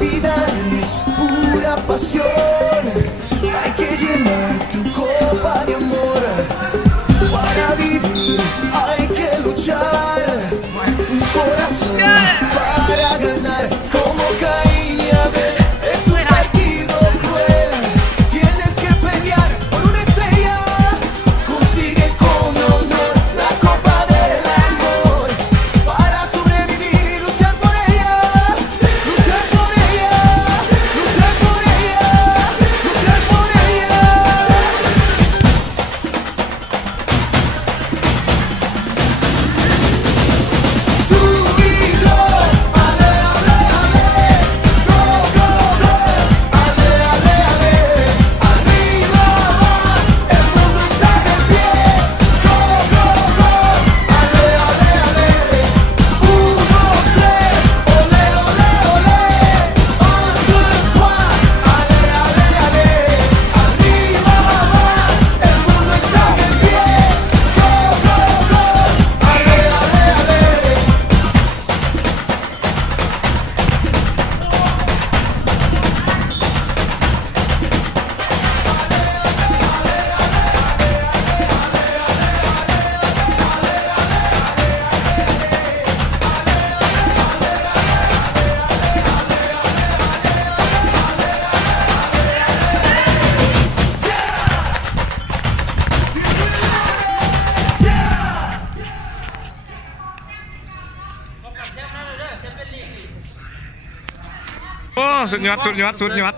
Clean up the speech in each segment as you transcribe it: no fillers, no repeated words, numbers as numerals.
vida es pura pasión. Hay que llenar tu copa de amor. Para vivir hay que luchar. Un corazón para ganar. Como Caín y Abel. Es un partido cruel. Tienes que pelear por una estrella. Consigue con honor la copa del amor. Para sobrevivir y luchar por ella. Luchar por ella. Luchar por ella. Luchar por ella. Tú y yo, ale, ale, ale. Go, go, go. Ale, ale, ale. Arriba va, el mundo está de pie. Go, go, go. Ale, ale, ale. 1, 2, 3. Ole, ole, ole. 1, 2, 3. Ale, ale, ale. Arriba va, el mundo está de pie. Go, go, go. Ale, ale, ale.โอ้สุดยอดสุดยอดสุดยอด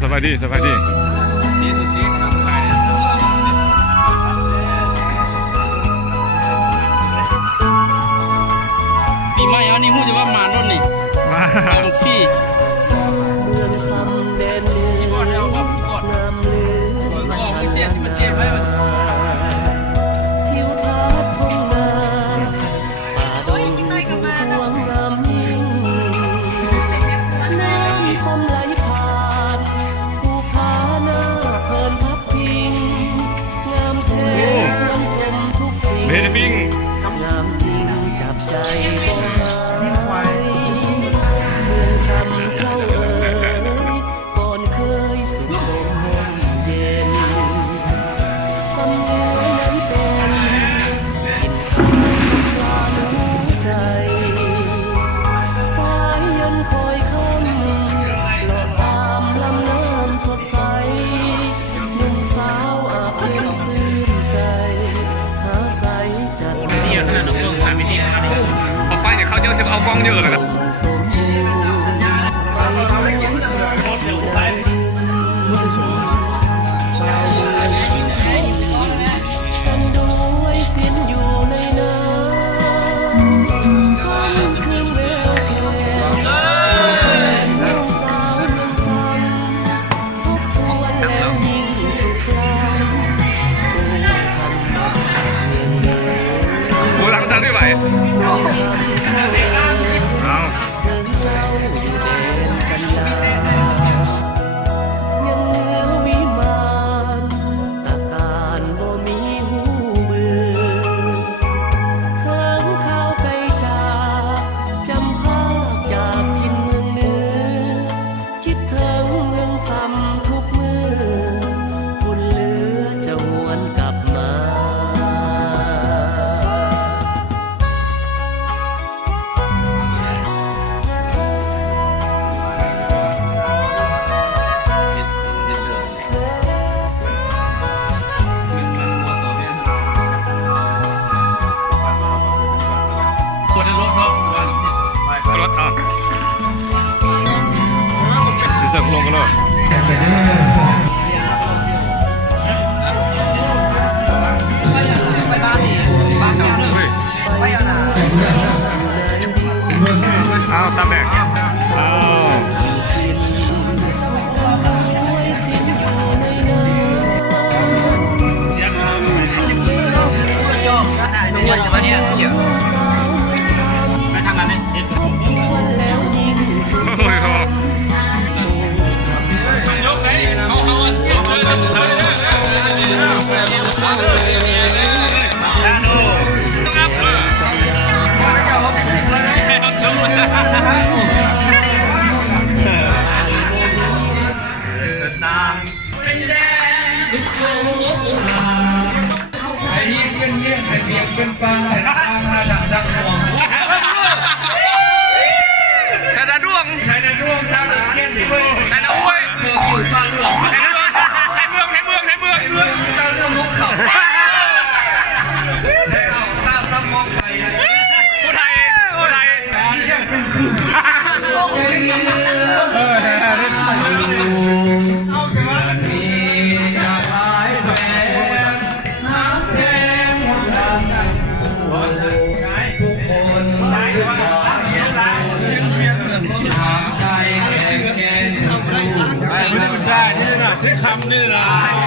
สบายดีสบายดีปีใหม่เอานี่มูจะว่ามารุ่นนี่มาลูกซี่เมืองซำแดนเหนือ ก่อนเอาครับก่อน งามเหลือส ก่อน ถา ไม่เสียที่มาเสียไว้มัน ทิวทัศน์ทุ่งนาป่าดงทุ่งทวงงามยิ่งน้ำซ้ำไหลผ่านภูผาหน้าเพลินพับพิงงามแท้สวนสมทุกสิ่ง เบนบิง งามจริงจับใจก็หายเมืองซำเจ้าเอ๋ยก่อนเคยสุขสมร่มเย็นสำเนือนั้นเป็นกินข้าวปลาหัวใจสายยันคอยคำเลาะตามลำน้ำสดใสหนุ่มสาวอาบเย็นซื่นใจหาใสจัด นี่ขนาดน้องลงสามีนี่ขนาดนี้ เอาไปเนี่ยเขาจะเอากล้องเยอะเลยนะ สมบูรณ์ไปด้วยสายในดินสาวเมืองกันด้วยสิ้นอยู่ในน้ำค่ำคืนแววแคนน้องสาวเมืองซ้ำทบทวนแล้วยิ่งสุดครั้งโอ้ทำมาเมืองเดิม โบราณจะได้ไหวเอา เดินเจ้าอยู่แดนกันดายังเหนือวิมานตะการบ่มีหูเบื่อเคิงข้าวไก่จากจำภาคจากทินเมืองเหนือคิดถึงเมืองซ้ำทุกมือบุญเหลือจะหวนกลับมา ตัวในรถเนาะ รถอ่ะสีเสริมลงกันเลยเอาตามแดงเอาเนี่ยไปทางนั้นเนี่ยเด็ดผมโอ้ยมันยกไหนเอาด้านโน้งับเลยให้เขาชม ฟังแต่ฟังมาจากดังห่วงชนะด้วงชนะด้วงชนะเชี่ยนด้วยชนะอ้วยเมืองอยู่ตาเรื่องไทยเมืองตาเรื่องลูกเขาแล้วตาซ้ำมองไทยผู้ไทยซื้อคำนี่ละ